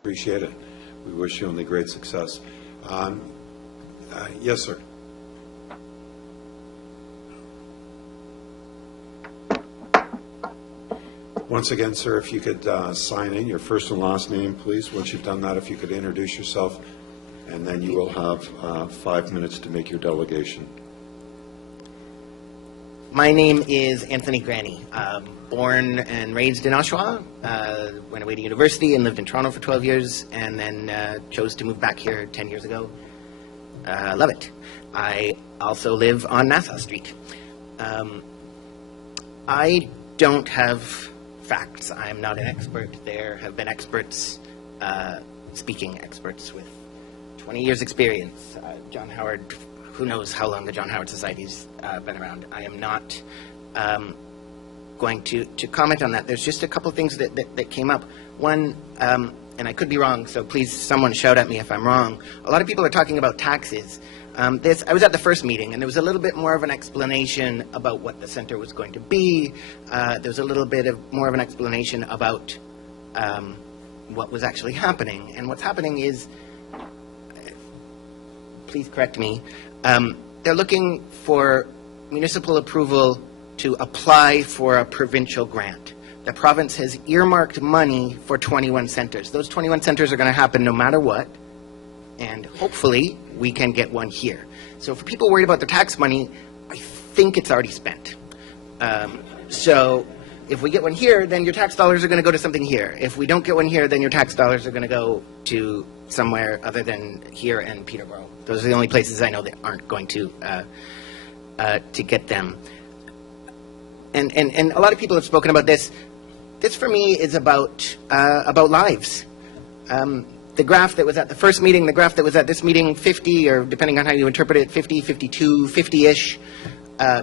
Appreciate it. We wish you only great success. Yes, sir. Once again, sir, if you could sign in your first and last name, please. Once you've done that, if you could introduce yourself, and then you will have 5 minutes to make your delegation. My name is Anthony Granny. Born and raised in Oshawa, went away to university and lived in Toronto for 12 years, and then chose to move back here 10 years ago. Love it. I also live on Nassau Street. I don't have facts. I am not an expert. There have been experts, speaking experts with 20 years experience. John Howard, who knows how long the John Howard Society's been around. I am not going to comment on that. There's just a couple things that came up. One, and I could be wrong, so please someone shout at me if I'm wrong. A lot of people are talking about taxes. I was at the first meeting, and there was a little bit more of an explanation about what the center was going to be. There was a little bit more of an explanation about what was actually happening. And what's happening is, please correct me, they're looking for municipal approval to apply for a provincial grant. The province has earmarked money for 21 centers. Those 21 centers are going to happen no matter what, and hopefully we can get one here. So for people worried about their tax money, I think it's already spent. So if we get one here, then your tax dollars are going to go to something here. If we don't get one here, then your tax dollars are going to go to somewhere other than here and Peterborough. Those are the only places I know that aren't going to get them. And a lot of people have spoken about this. This for me is about lives. The graph that was at the first meeting, the graph that was at this meeting, 50, or depending on how you interpret it, 50, 52, 50-ish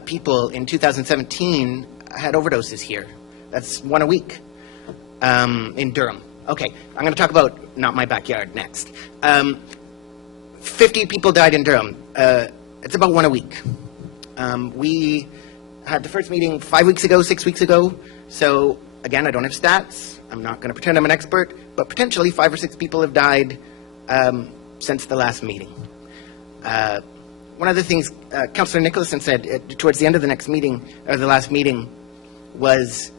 people in 2017 had overdoses here. That's one a week in Durham. Okay, I'm going to talk about not my backyard next. 50 people died in Durham. It's about one a week. We had the first meeting 5 weeks ago, 6 weeks ago. So again, I don't have stats. I'm not going to pretend I'm an expert, but potentially 5 or 6 people have died since the last meeting. One of the things Councillor Nicholson said towards the end of the next meeting, or the last meeting, was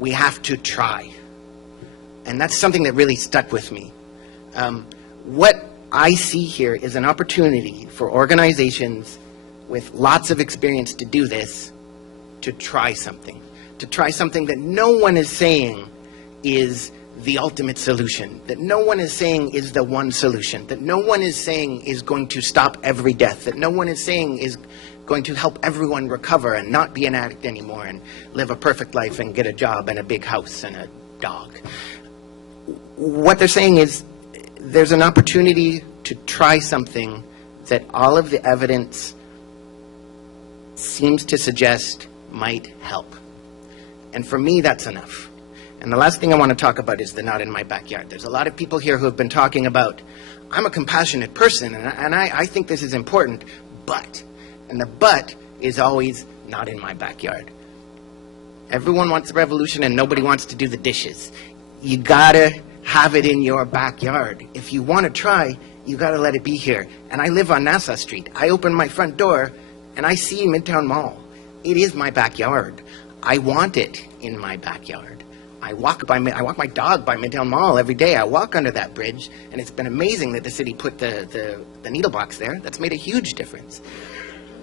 we have to try. And that's something that really stuck with me. What I see here is an opportunity for organizations with lots of experience to do this, to try something that no one is saying is the ultimate solution, that no one is saying is the one solution, that no one is saying is going to stop every death, that no one is saying is going to help everyone recover and not be an addict anymore and live a perfect life and get a job and a big house and a dog. What they're saying is there's an opportunity to try something that all of the evidence seems to suggest might help. And for me, that's enough. And the last thing I want to talk about is the not in my backyard. There's a lot of people here who have been talking about, I'm a compassionate person, and I think this is important, but, and the but is always not in my backyard. Everyone wants a revolution and nobody wants to do the dishes. You gotta have it in your backyard. If you want to try, you gotta let it be here. And I live on Nassau Street. I open my front door and I see Midtown Mall. It is my backyard. I want it in my backyard. I walk my dog by Midtown Mall every day. I walk under that bridge, and it's been amazing that the city put the needle box there. That's made a huge difference.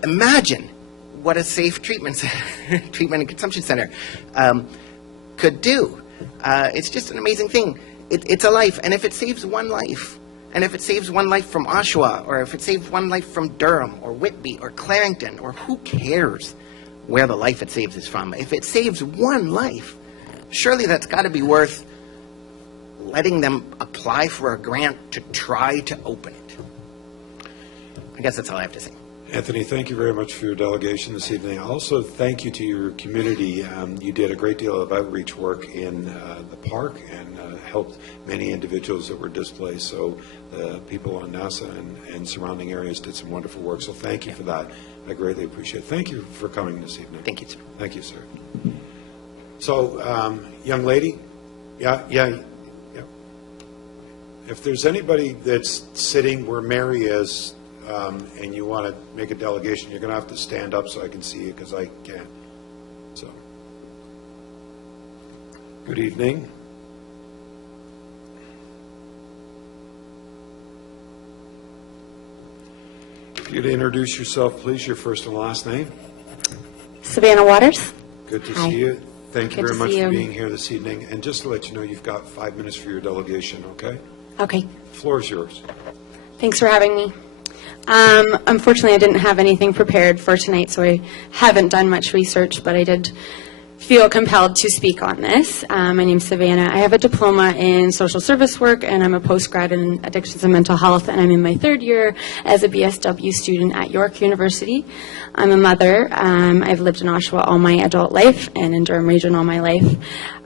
Imagine what a safe treatment and consumption center could do. It's just an amazing thing. It's a life, and if it saves one life, and if it saves one life from Oshawa, or if it saves one life from Durham, or Whitby, or Clarington, or who cares where the life it saves is from. If it saves one life, surely that's got to be worth letting them apply for a grant to try to open it. I guess that's all I have to say. Anthony, thank you very much for your delegation this evening. Also, thank you to your community. You did a great deal of outreach work in the park and helped many individuals that were displaced. So the people on Nassau and surrounding areas did some wonderful work. So thank you for that. I greatly appreciate it. Thank you for coming this evening. Thank you, sir. Thank you, sir. So, young lady, yeah. If there's anybody that's sitting where Mary is, and you want to make a delegation, you're going to have to stand up so I can see you, because I can't. So, good evening. If you'd introduce yourself, please, your first and last name. Savannah Waters. Good to Hi. see you. Thank you Good very to much see for you. being here this evening. And just to let you know, you've got 5 minutes for your delegation, okay? Okay. The floor is yours. Thanks for having me. Unfortunately, I didn't have anything prepared for tonight, so I haven't done much research, but I did feel compelled to speak on this. My name's Savannah. I have a diploma in social service work, and I'm a postgrad in addictions and mental health, and I'm in my 3rd year as a BSW student at York University. I'm a mother. I've lived in Oshawa all my adult life and in Durham Region all my life.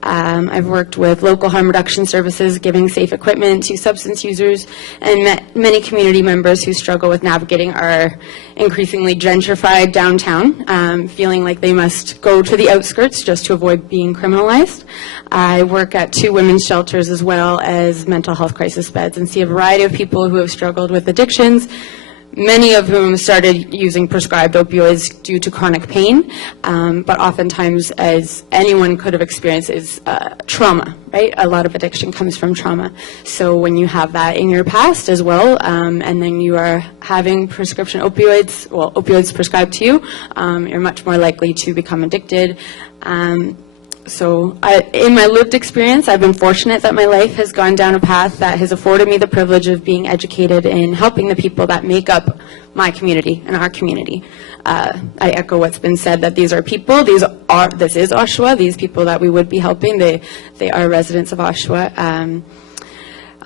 I've worked with local harm reduction services, giving safe equipment to substance users, and met many community members who struggle with navigating our increasingly gentrified downtown, feeling like they must go to the outskirts just to avoid being criminalized. I work at 2 women's shelters as well as mental health crisis beds, and see a variety of people who have struggled with addictions, many of whom started using prescribed opioids due to chronic pain, but oftentimes, as anyone could have experienced, is trauma, right? A lot of addiction comes from trauma. So when you have that in your past as well, and then you are having prescription opioids, well, opioids prescribed to you, you're much more likely to become addicted. So in my lived experience, I've been fortunate that my life has gone down a path that has afforded me the privilege of being educated in helping the people that make up my community and our community. I echo what's been said, that these are people, this is Oshawa, these people that we would be helping, they are residents of Oshawa.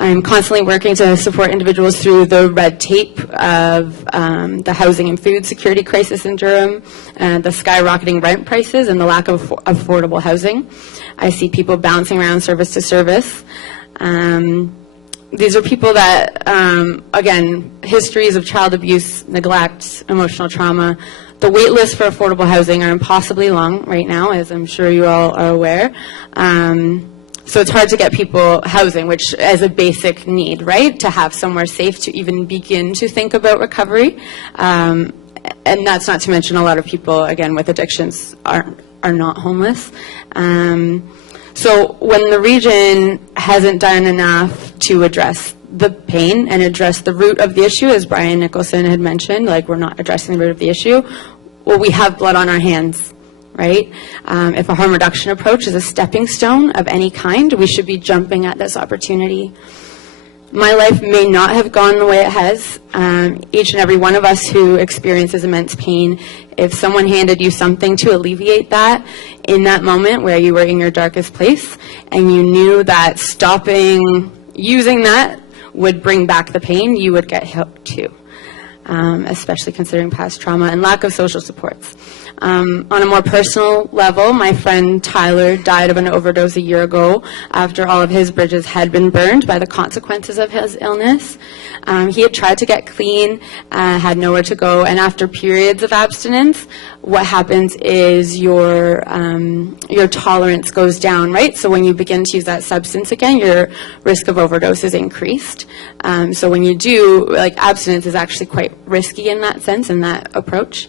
I'm constantly working to support individuals through the red tape of the housing and food security crisis in Durham, the skyrocketing rent prices, and the lack of affordable housing. I see people bouncing around service to service. These are people that, again, histories of child abuse, neglect, emotional trauma. The wait lists for affordable housing are impossibly long right now, as I'm sure you all are aware. So it's hard to get people housing, which is a basic need, right? To have somewhere safe to even begin to think about recovery. And that's not to mention a lot of people, again, with addictions are not homeless. So when the region hasn't done enough to address the pain and address the root of the issue, as Brian Nicholson had mentioned, like we're not addressing the root of the issue, well, we have blood on our hands. Right? If a harm reduction approach is a stepping stone of any kind, we should be jumping at this opportunity. My life may not have gone the way it has. Each and every one of us who experiences immense pain, if someone handed you something to alleviate that in that moment where you were in your darkest place, and you knew that stopping using that would bring back the pain, you would get hooked too, especially considering past trauma and lack of social supports. On a more personal level, my friend Tyler died of an overdose a year ago after all of his bridges had been burned by the consequences of his illness. He had tried to get clean, had nowhere to go, and after periods of abstinence, what happens is your tolerance goes down, right? So when you begin to use that substance again, your risk of overdose is increased. So when you do, like, abstinence is actually quite risky in that sense, in that approach.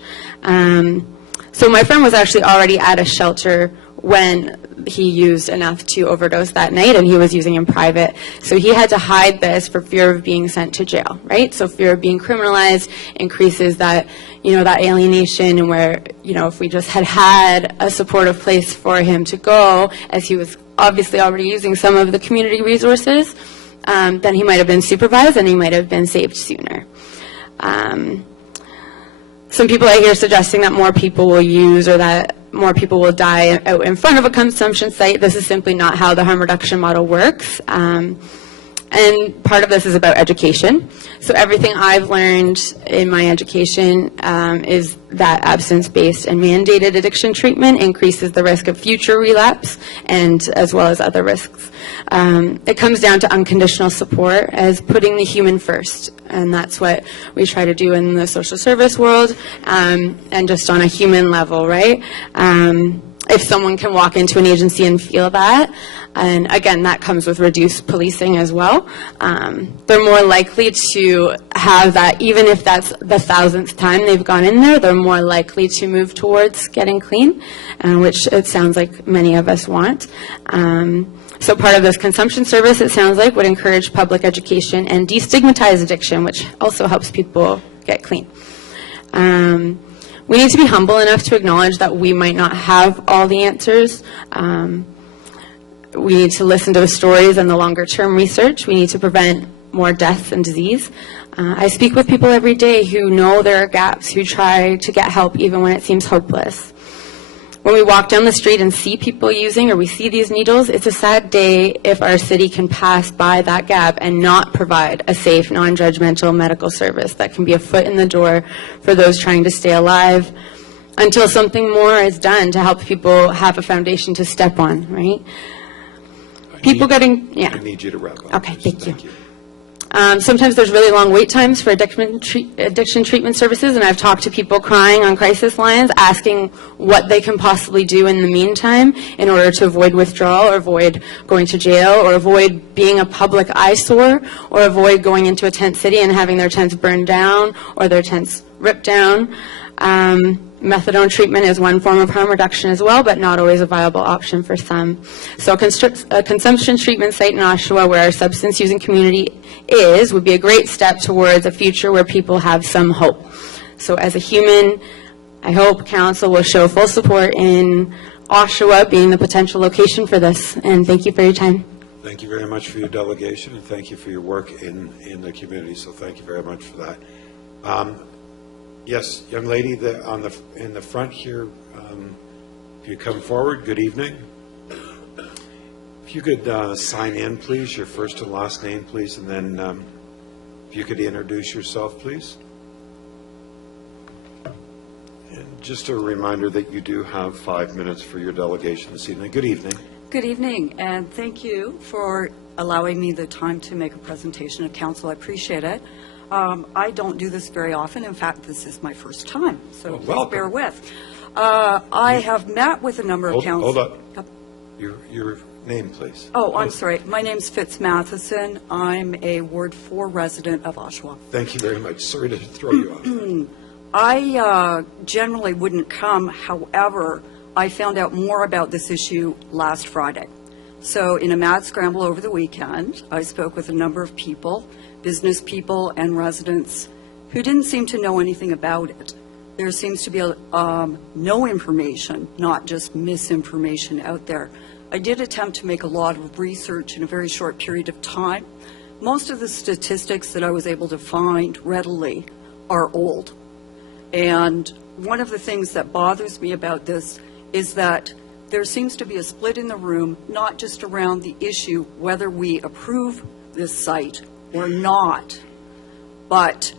So my friend was actually already at a shelter when he used enough to overdose that night, and he was using in private. So he had to hide this for fear of being sent to jail, right? So fear of being criminalized increases that, that alienation, and where, if we just had a supportive place for him to go, as he was obviously already using some of the community resources, then he might have been supervised and he might have been saved sooner. Some people I hear suggesting that more people will use, or that more people will die out in front of a consumption site. This is simply not how the harm reduction model works. And part of this is about education. So everything I've learned in my education is that abstinence-based and mandated addiction treatment increases the risk of future relapse, and as well as other risks. It comes down to unconditional support as putting the human first, and that's what we try to do in the social service world, and just on a human level, right? if someone can walk into an agency and feel that. And again, that comes with reduced policing as well. They're more likely to have that, even if that's the 1,000th time they've gone in there, they're more likely to move towards getting clean, which it sounds like many of us want. So part of this consumption service, it sounds like, would encourage public education and destigmatize addiction, which also helps people get clean. We need to be humble enough to acknowledge that we might not have all the answers. We need to listen to the stories and the longer-term research. We need to prevent more death and disease. I speak with people every day who know there are gaps, who try to get help even when it seems hopeless. When we walk down the street and see people using, or we see these needles, it's a sad day if our city can pass by that gap and not provide a safe, non-judgmental medical service that can be a foot in the door for those trying to stay alive until something more is done to help people have a foundation to step on, right? I need you to wrap up. Okay, thank you. Sometimes there's really long wait times for addiction treatment services, and I've talked to people crying on crisis lines, asking what they can possibly do in the meantime in order to avoid withdrawal, or avoid going to jail, or avoid being a public eyesore, or avoid going into a tent city and having their tents burned down or their tents ripped down. Methadone treatment is one form of harm reduction as well, but not always a viable option for some. So a consumption treatment site in Oshawa where our substance using community would be a great step towards a future where people have some hope. So as a human, I hope Council will show full support in Oshawa being the potential location for this. And thank you for your time. Thank you very much for your delegation, and thank you for your work in the community. So thank you very much for that. Yes, young lady in the front here, if you come forward, good evening. If you could sign in, please, your first and last name, please, and then if you could introduce yourself, please. And just a reminder that you do have 5 minutes for your delegation this evening. Good evening. Good evening, and thank you for allowing me the time to make a presentation at Council. I appreciate it. I don't do this very often. In fact, this is my first time, so please bear with. I have met with a number of council. Hold up. Your name, please. Oh, I'm sorry. My name's Fitz Mathison. I'm a Ward 4 resident of Oshawa. Thank you very much. Sorry to throw you off. I generally wouldn't come. However, I found out more about this issue last Friday. So in a mad scramble over the weekend, I spoke with a number of people, business people and residents who didn't seem to know anything about it. There seems to be no information, not just misinformation out there. I did attempt to make a lot of research in a very short period of time. Most of the statistics that I was able to find readily are old. And one of the things that bothers me about this is that there seems to be a split in the room, not just around the issue whether we approve this site or not, but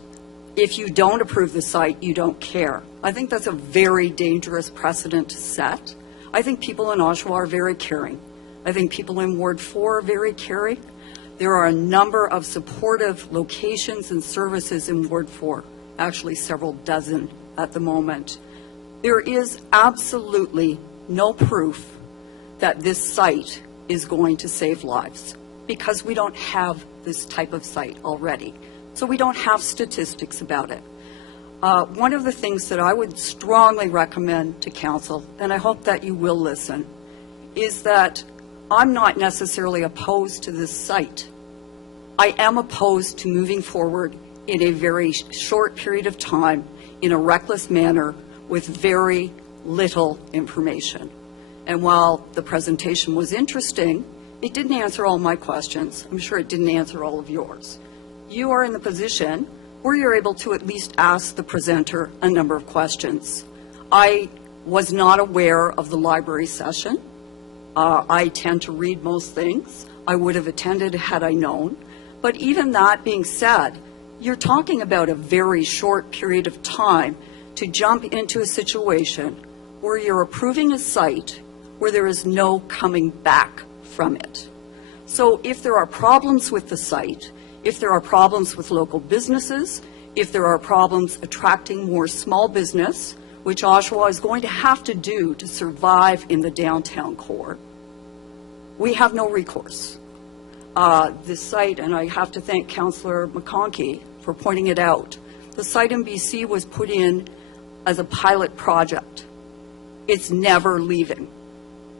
if you don't approve the site, you don't care. I think that's a very dangerous precedent to set. I think people in Oshawa are very caring. I think people in Ward 4 are very caring. There are a number of supportive locations and services in Ward 4, actually several dozen at the moment. There is absolutely no proof that this site is going to save lives because we don't have this type of site already. So we don't have statistics about it. One of the things that I would strongly recommend to council, and I hope that you will listen, is that I'm not necessarily opposed to this site. I am opposed to moving forward in a very short period of time in a reckless manner with very little information. And while the presentation was interesting, it didn't answer all my questions. I'm sure it didn't answer all of yours. You are in the position where you're able to at least ask the presenter a number of questions. I was not aware of the library session. I tend to read most things. I would have attended had I known. But even that being said, you're talking about a very short period of time to jump into a situation where you're approving a site where there is no coming back from it. So if there are problems with the site, if there are problems with local businesses, if there are problems attracting more small business, which Oshawa is going to have to do to survive in the downtown core, we have no recourse. This site, and I have to thank Councillor McConkey for pointing it out, the site in BC was put in as a pilot project. It's never leaving.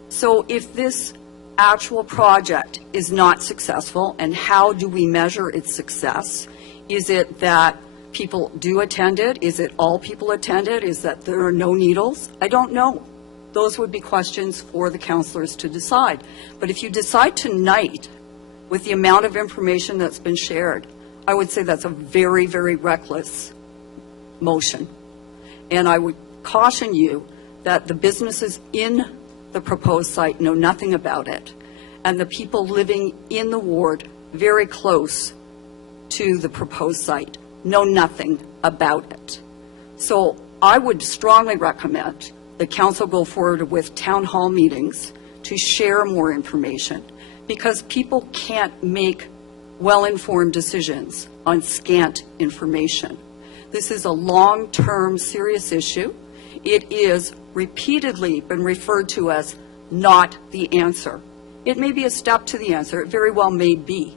So if this actual project is not successful, and how do we measure its success? Is it that people do attend it? Is it all people attend it? Is that there are no needles? I don't know. Those would be questions for the councillors to decide. But if you decide tonight, with the amount of information that's been shared, I would say that's a very, very reckless motion. And I would caution you that the businesses in the proposed site know nothing about it, and the people living in the ward very close to the proposed site know nothing about it. So I would strongly recommend that council go forward with town hall meetings to share more information, because people can't make well-informed decisions on scant information. This is a long-term serious issue. It is repeatedly been referred to as not the answer. It may be a step to the answer, it very well may be,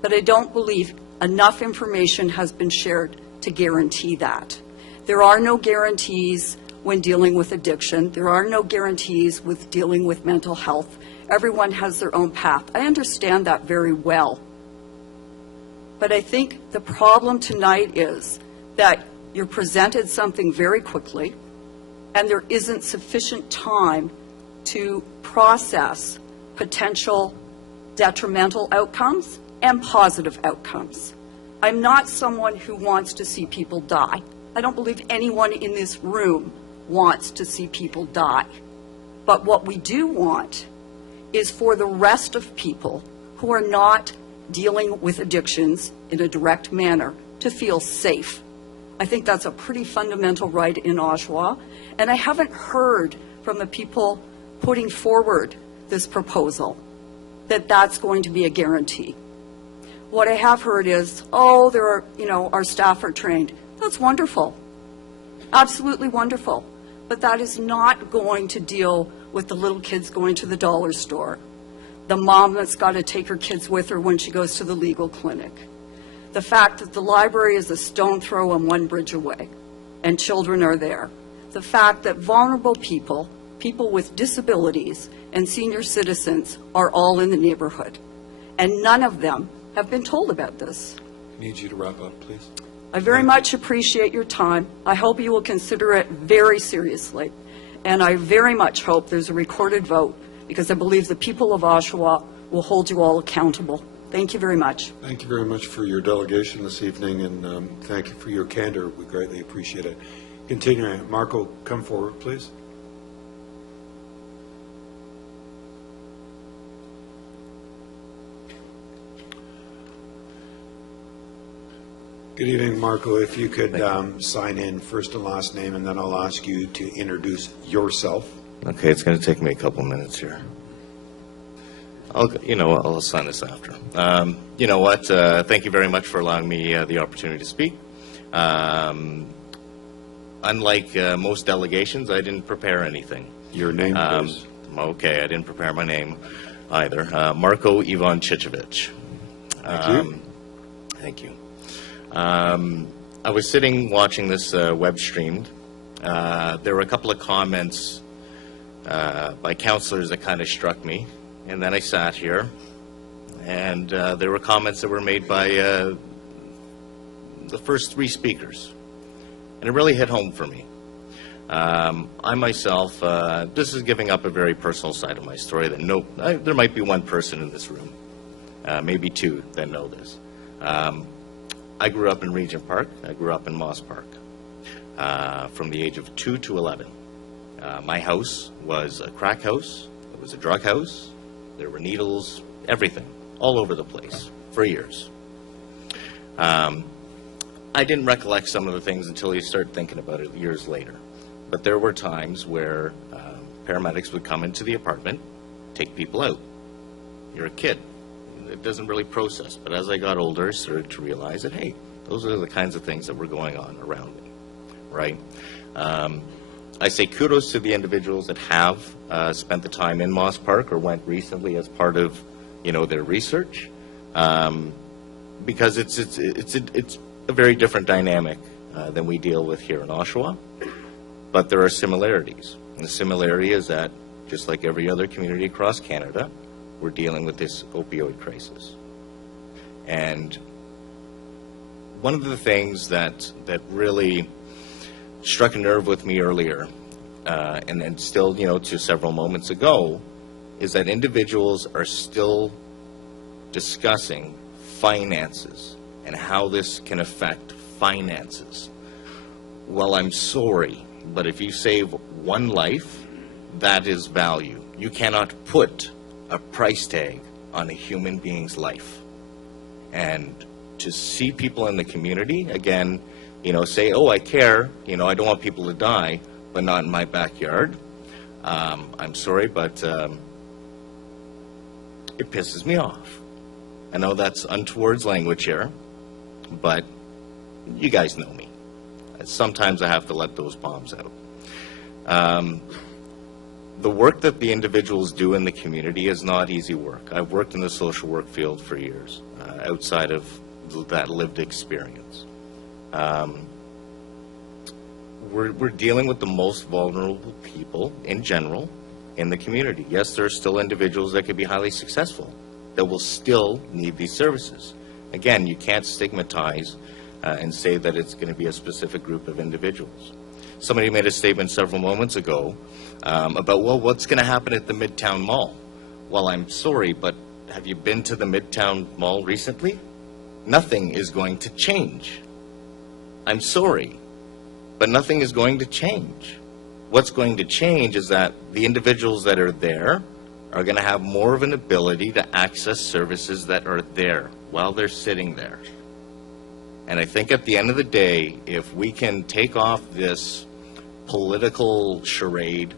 but I don't believe enough information has been shared to guarantee that. There are no guarantees when dealing with addiction. There are no guarantees with dealing with mental health. Everyone has their own path. I understand that very well. But I think the problem tonight is that you're presented something very quickly, and there isn't sufficient time to process potential detrimental outcomes and positive outcomes. I'm not someone who wants to see people die. I don't believe anyone in this room wants to see people die. But what we do want is for the rest of people who are not dealing with addictions in a direct manner to feel safe. I think that's a pretty fundamental right in Oshawa, and I haven't heard from the people putting forward this proposal that that's going to be a guarantee. What I have heard is, oh, there are, our staff are trained. That's wonderful. Absolutely wonderful. But that is not going to deal with the little kids going to the dollar store, the mom that's got to take her kids with her when she goes to the legal clinic, the fact that the library is a stone throw and one bridge away, and children are there, the fact that vulnerable people, people with disabilities, and senior citizens are all in the neighborhood, and none of them have been told about this. I need you to wrap up, please. I very much appreciate your time. I hope you will consider it very seriously. And I very much hope there's a recorded vote, because I believe the people of Oshawa will hold you all accountable. Thank you very much. Thank you very much for your delegation this evening, and thank you for your candor. We greatly appreciate it. Continuing, Marco, come forward, please. Good evening, Marco. If you could sign in first and last name, and then I'll ask you to introduce yourself. Okay, it's going to take me a couple minutes here. I'll sign this after. You know what? Thank you very much for allowing me the opportunity to speak. Unlike most delegations, I didn't prepare anything. Your name, please. Okay, I didn't prepare my name either. Marco Yvan Chichevich. Thank you. Thank you. I was sitting watching this web streamed. There were a couple of comments by councillors that kind of struck me, and then I sat here, and there were comments that were made by the first three speakers, and it really hit home for me. I myself, this is giving up a very personal side of my story that there might be one person in this room, maybe two, that know this. I grew up in Regent Park. I grew up in Moss Park from the age of 2 to 11. My house was a crack house. It was a drug house. There were needles, everything, all over the place for years. I didn't recollect some of the things until you start thinking about it years later. But there were times where paramedics would come into the apartment, take people out. You're a kid. It doesn't really process. But as I got older, I started to realize that, hey, those are the kinds of things that were going on around me, right? I say kudos to the individuals that have spent the time in Moss Park or went recently as part of, their research, because it's a very different dynamic than we deal with here in Oshawa, but there are similarities. And the similarity is that, just like every other community across Canada, we're dealing with this opioid crisis. And one of the things that really struck a nerve with me earlier, and still, to several moments ago, is that individuals are still discussing finances and how this can affect finances. Well, I'm sorry, but if you save one life, that is value. You cannot put a price tag on a human being's life. And to see people in the community, again, say, oh, I care, I don't want people to die, but not in my backyard. I'm sorry, but it pisses me off. I know that's untowards language here, but you guys know me. Sometimes I have to let those bombs out. The work that the individuals do in the community is not easy work. I've worked in the social work field for years, outside of that lived experience. We're dealing with the most vulnerable people in general in the community. Yes, there are still individuals that could be highly successful that will still need these services. Again, you can't stigmatize and say that it's going to be a specific group of individuals. Somebody made a statement several moments ago about, well, what's going to happen at the Midtown Mall? Well, I'm sorry, but have you been to the Midtown Mall recently? Nothing is going to change. I'm sorry, but nothing is going to change. What's going to change is that the individuals that are there are going to have more of an ability to access services that are there while they're sitting there. And I think at the end of the day, if we can take off this political charade,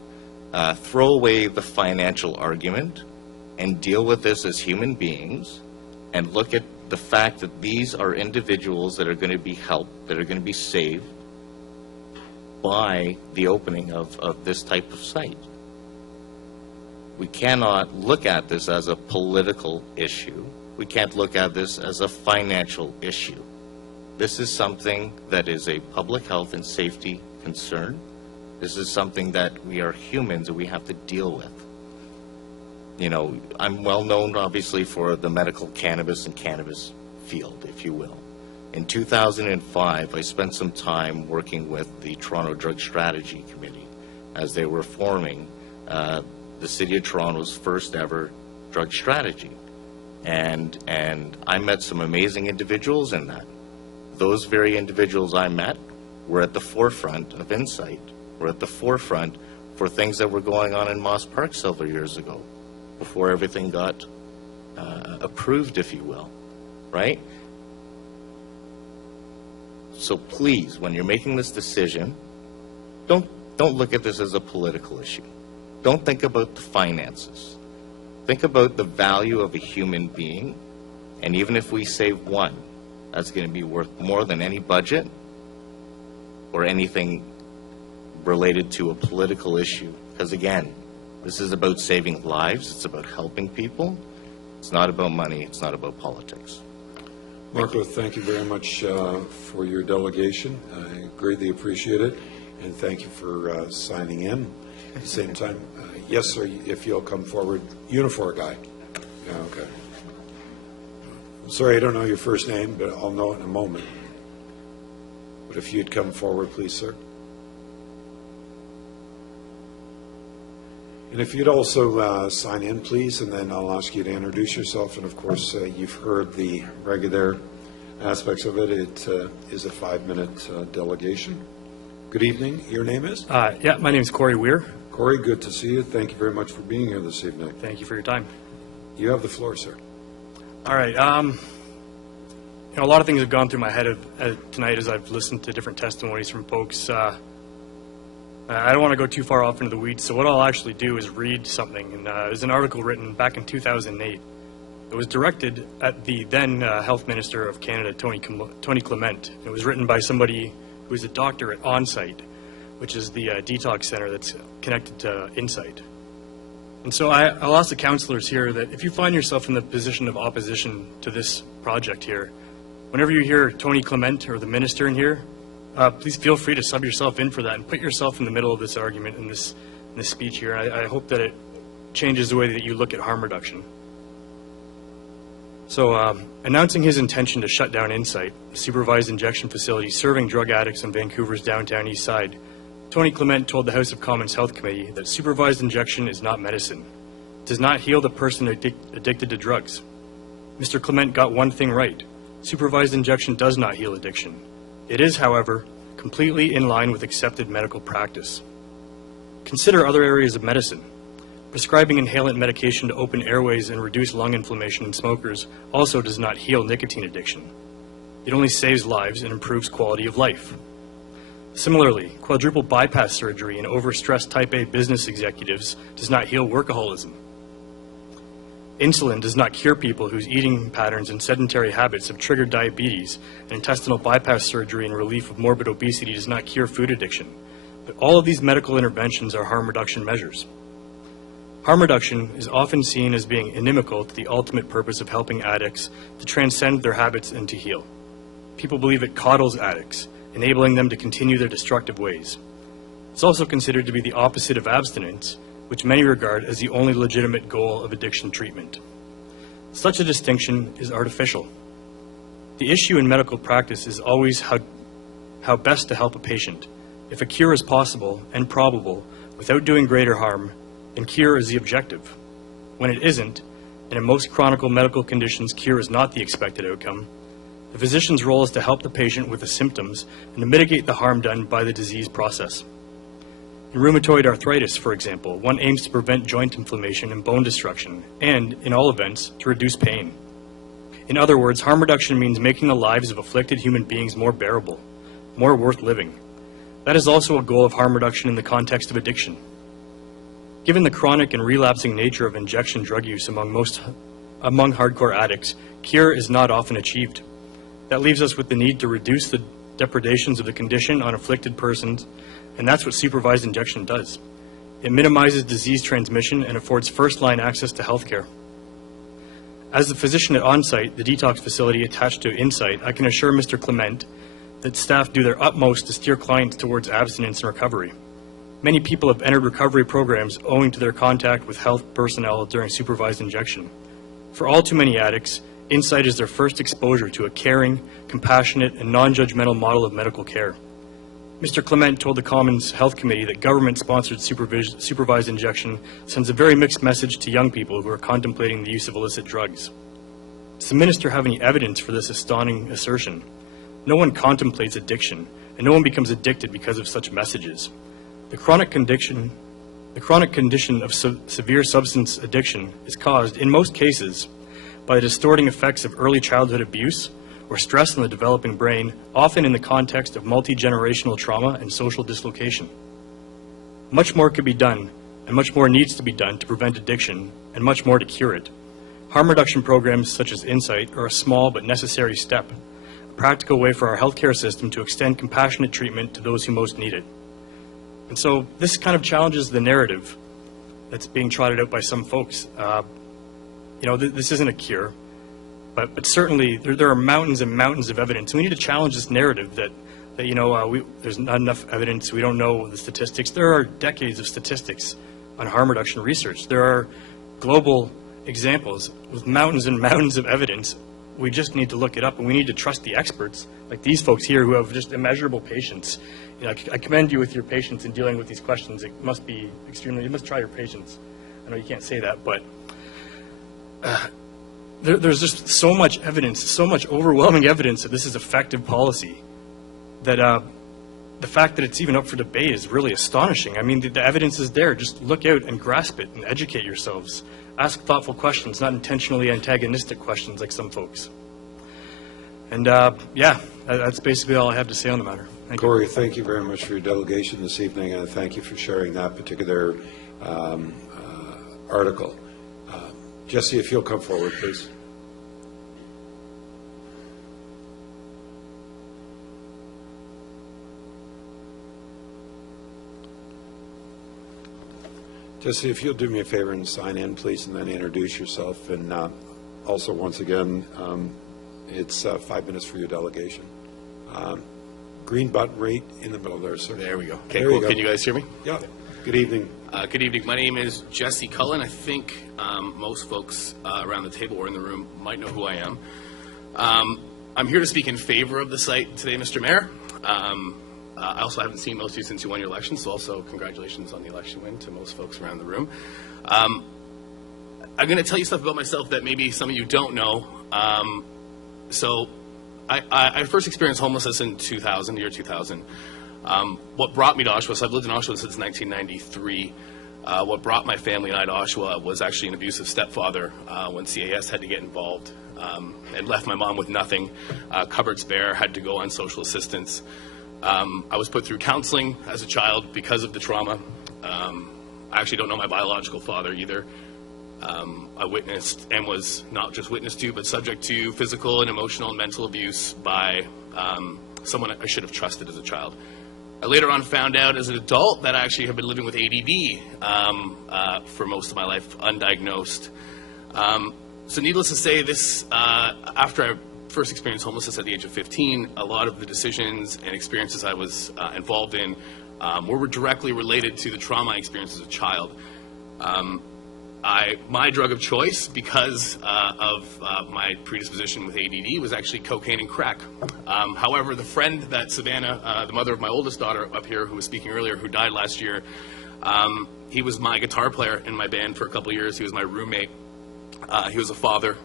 throw away the financial argument, and deal with this as human beings, and look at the fact that these are individuals that are going to be helped, that are going to be saved by the opening of this type of site. We cannot look at this as a political issue. We can't look at this as a financial issue. This is something that is a public health and safety concern. This is something that we are humans and we have to deal with. I'm well known, obviously, for the medical cannabis and cannabis field, if you will. In 2005, I spent some time working with the Toronto Drug Strategy Committee as they were forming the City of Toronto's first ever drug strategy. And I met some amazing individuals in that. Those very individuals I met were at the forefront of insight, were at the forefront for things that were going on in Moss Park several years ago, before everything got approved, if you will, right? So please, when you're making this decision, don't look at this as a political issue. Don't think about the finances. Think about the value of a human being, and even if we save one, that's going to be worth more than any budget or anything related to a political issue. Because again, this is about saving lives. It's about helping people. It's not about money. It's not about politics. Marco, thank you very much for your delegation. I greatly appreciate it, and thank you for signing in. At the same time, yes, sir, if you'll come forward. Unifor guy. Yeah, okay. I'm sorry, I don't know your first name, but I'll know it in a moment. But if you'd come forward, please, sir. And if you'd also sign in, please, and then I'll ask you to introduce yourself. And of course, you've heard the regular aspects of it. It is a 5-minute delegation. Good evening. Your name is? Yeah, my name is Cory Weir. Cory, good to see you. Thank you very much for being here this evening. Thank you for your time. You have the floor, sir. All right. A lot of things have gone through my head tonight as I've listened to different testimonies from folks. I don't want to go too far off into the weeds, so what I'll actually do is read something. And it was an article written back in 2008. It was directed at the then Health Minister of Canada, Tony Clement. It was written by somebody who was a doctor at On-Site. It which is the detox center that's connected to Insight. And so I'll ask the councillors here that if you find yourself in the position of opposition to this project here, whenever you hear Tony Clement or the minister in here, please feel free to sub yourself in for that and put yourself in the middle of this argument in this speech here. I hope that it changes the way that you look at harm reduction. So announcing his intention to shut down Insight, a supervised injection facility serving drug addicts on Vancouver's downtown east side, Tony Clement told the House of Commons Health Committee that supervised injection is not medicine. It does not heal the person addicted to drugs. Mr. Clement got one thing right. Supervised injection does not heal addiction. It is, however, completely in line with accepted medical practice. Consider other areas of medicine. Prescribing inhalant medication to open airways and reduce lung inflammation in smokers also does not heal nicotine addiction. It only saves lives and improves quality of life. Similarly, quadruple bypass surgery in overstressed type A business executives does not heal workaholism. Insulin does not cure people whose eating patterns and sedentary habits have triggered diabetes, and intestinal bypass surgery and relief of morbid obesity does not cure food addiction. But all of these medical interventions are harm reduction measures. Harm reduction is often seen as being inimical to the ultimate purpose of helping addicts to transcend their habits and to heal. People believe it coddles addicts, enabling them to continue their destructive ways. It's also considered to be the opposite of abstinence, which many regard as the only legitimate goal of addiction treatment. Such a distinction is artificial. The issue in medical practice is always how best to help a patient. If a cure is possible and probable without doing greater harm, then cure is the objective. When it isn't, and in most chronic medical conditions, cure is not the expected outcome, the physician's role is to help the patient with the symptoms and to mitigate the harm done by the disease process. In rheumatoid arthritis, for example, one aims to prevent joint inflammation and bone destruction, and, in all events, to reduce pain. In other words, harm reduction means making the lives of afflicted human beings more bearable, more worth living. That is also a goal of harm reduction in the context of addiction. Given the chronic and relapsing nature of injection drug use among hardcore addicts, cure is not often achieved. That leaves us with the need to reduce the depredations of the condition on afflicted persons, and that's what supervised injection does. It minimizes disease transmission and affords first-line access to health care. As the physician at Onsite, the detox facility attached to Insight, I can assure Mr. Clement that staff do their utmost to steer clients towards abstinence and recovery. Many people have entered recovery programs owing to their contact with health personnel during supervised injection. For all too many addicts, Insight is their first exposure to a caring, compassionate, and non-judgmental model of medical care. Mr. Clement told the Commons Health Committee that government-sponsored supervised injection sends a very mixed message to young people who are contemplating the use of illicit drugs. Does the minister have any evidence for this astounding assertion? No one contemplates addiction, and no one becomes addicted because of such messages. The chronic condition of severe substance addiction is caused, in most cases, by the distorting effects of early childhood abuse or stress on the developing brain, often in the context of multi-generational trauma and social dislocation. Much more could be done, and much more needs to be done to prevent addiction, and much more to cure it. Harm reduction programs such as Insight are a small but necessary step, a practical way for our healthcare system to extend compassionate treatment to those who most need it. And so this kind of challenges the narrative that's being trotted out by some folks. This isn't a cure, but certainly there are mountains and mountains of evidence. We need to challenge this narrative that there's not enough evidence, we don't know the statistics. There are decades of statistics on harm reduction research. There are global examples with mountains and mountains of evidence. We just need to look it up, and we need to trust the experts, like these folks here who have just immeasurable patience. I commend you with your patience in dealing with these questions. It must be you must try your patience. I know you can't say that, but there's just so much evidence, so much overwhelming evidence that this is effective policy, that the fact that it's even up for debate is really astonishing. I mean, the evidence is there. Just look out and grasp it and educate yourselves. Ask thoughtful questions, not intentionally antagonistic questions like some folks. And that's basically all I have to say on the matter. Thank you. Cory, thank you very much for your delegation this evening, and thank you for sharing that particular article. Jesse, if you'll come forward, please. Just if you'll do me a favor and sign in, please, and then introduce yourself. And also, once again, it's 5 minutes for your delegation. Green button right in the middle there, sir. There we go. Okay, There cool. you go. Can you guys hear me? Yeah. Good evening. Good evening. My name is Jesse Cullen. I think most folks around the table or in the room might know who I am. I'm here to speak in favor of the site today, Mr. Mayor. I also haven't seen most of you since you won your election, so also congratulations on the election win to most folks around the room. I'm going to tell you stuff about myself that maybe some of you don't know. So I first experienced homelessness in 2000, year 2000. What brought me to Oshawa, so I've lived in Oshawa since 1993. What brought my family and I to Oshawa was actually an abusive stepfather when CAS had to get involved and left my mom with nothing, cupboards bare, had to go on social assistance. I was put through counseling as a child because of the trauma. I actually don't know my biological father either. I witnessed and was not just witness to, but subject to physical and emotional and mental abuse by someone I should have trusted as a child. I later on found out as an adult that I actually have been living with ADD for most of my life, undiagnosed. So needless to say, this after I first experienced homelessness at the age of 15, a lot of the decisions and experiences I was involved in were directly related to the trauma I experienced as a child. My drug of choice, because of my predisposition with ADD, was actually cocaine and crack. However, the friend that Savannah, the mother of my oldest daughter up here, who was speaking earlier, who died last year, he was my guitar player in my band for a couple of years. He was my roommate. He was a father.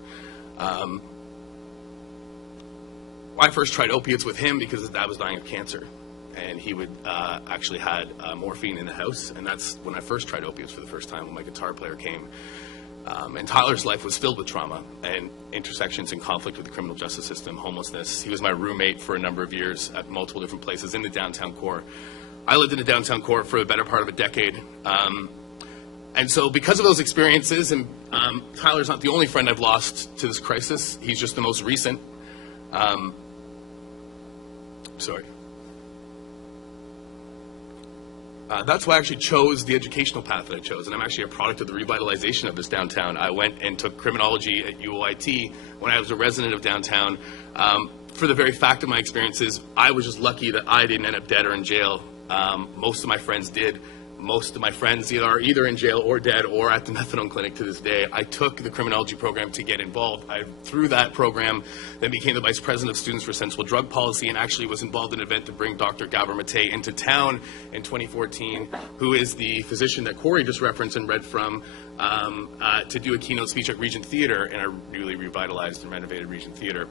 I first tried opiates with him because his dad was dying of cancer. And he would actually had morphine in the house, and that's when I first tried opiates for the first time, when my guitar player came. And Tyler's life was filled with trauma and intersections and conflict with the criminal justice system, homelessness. He was my roommate for a number of years at multiple different places in the downtown core. I lived in the downtown core for the better part of a decade. And so because of those experiences, and Tyler's not the only friend I've lost to this crisis, he's just the most recent. That's why I actually chose the educational path that I chose, and I'm actually a product of the revitalization of this downtown. I went and took criminology at UOIT when I was a resident of downtown. For the very fact of my experiences, I was just lucky that I didn't end up dead or in jail. Most of my friends did. Most of my friends are either in jail or dead or at the methadone clinic to this day. I took the criminology program to get involved. Through that program, then became the vice president of Students for Sensible Drug Policy, and actually was involved in an event to bring Dr. Gabor Mate into town in 2014, who is the physician that Cory just referenced and read from, to do a keynote speech at Regent Theater in our newly revitalized and renovated Regent Theater.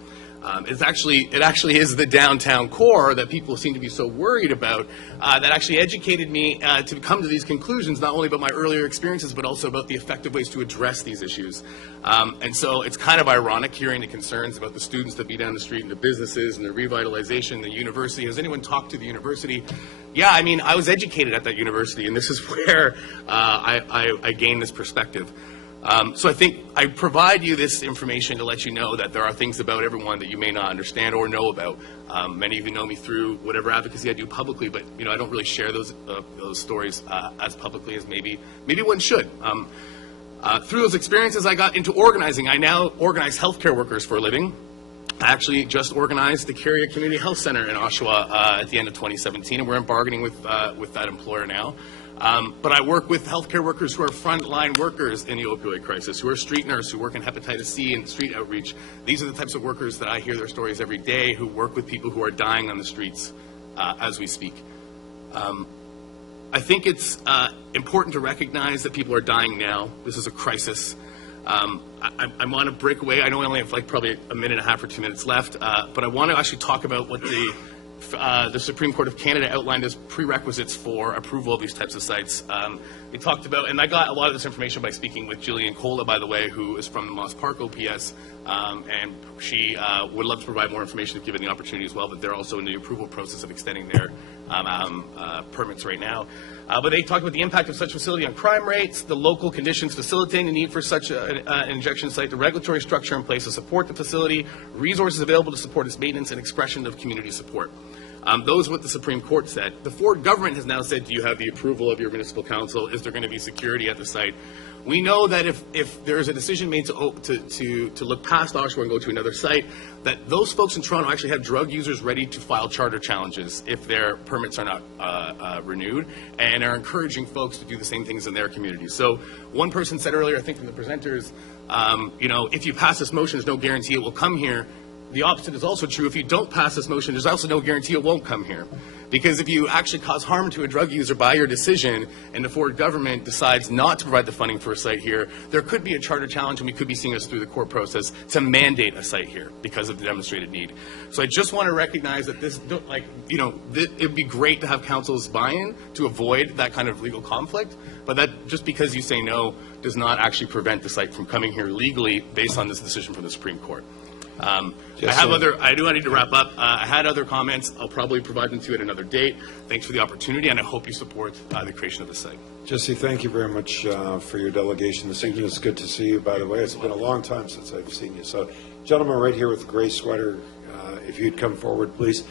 It actually is the downtown core that people seem to be so worried about that actually educated me to come to these conclusions, not only about my earlier experiences, but also about the effective ways to address these issues. And so it's kind of ironic hearing the concerns about the students that be down the street and the businesses and the revitalization, the university. Has anyone talked to the university? Yeah, I mean, I was educated at that university, and this is where I gained this perspective. So I think I provide you this information to let you know that there are things about everyone that you may not understand or know about. Many of you know me through whatever advocacy I do publicly, but I don't really share those stories as publicly as maybe one should. Through those experiences, I got into organizing. I now organize healthcare workers for a living. I actually just organized the Carrier Community Health Center in Oshawa at the end of 2017, and we're in bargaining with that employer now. But I work with healthcare workers who are frontline workers in the opioid crisis, who are street nurses, who work in hepatitis C and street outreach. These are the types of workers that I hear their stories every day, who work with people who are dying on the streets as we speak. I think it's important to recognize that people are dying now. This is a crisis. I want to break away. I know I only have probably a minute and a half or 2 minutes left, but I want to actually talk about what the Supreme Court of Canada outlined as prerequisites for approval of these types of sites. They talked about, and I got a lot of this information by speaking with Jillian Cola, by the way, who is from the Moss Park OPS, and she would love to provide more information if given the opportunity as well, but they're also in the approval process of extending their permits right now. But they talked about the impact of such facility on crime rates, the local conditions facilitating the need for such an injection site, the regulatory structure in place to support the facility, resources available to support its maintenance, and expression of community support. Those are what the Supreme Court said. The Ford government has now said, do you have the approval of your municipal council? Is there going to be security at the site? We know that if there is a decision made to look past Oshawa and go to another site, that those folks in Toronto actually have drug users ready to file charter challenges if their permits are not renewed, and are encouraging folks to do the same things in their communities. So one person said earlier, I think from the presenters, if you pass this motion, there's no guarantee it will come here. The opposite is also true. If you don't pass this motion, there's also no guarantee it won't come here. Because if you actually cause harm to a drug user by your decision, and the Ford government decides not to provide the funding for a site here, there could be a charter challenge, and we could be seeing us through the court process to mandate a site here because of the demonstrated need. So I just want to recognize that it would be great to have council's buy-in to avoid that kind of legal conflict, but that just because you say no does not actually prevent the site from coming here legally based on this decision from the Supreme Court. I need to wrap up. I had other comments. I'll probably provide them to you at another date. Thanks for the opportunity, and I hope you support the creation of the site. Jesse, thank you very much for your delegation this evening. It's good to see you, by the way. It's been a long time since I've seen you. So, gentleman right here with the gray sweater, if you'd come forward, please.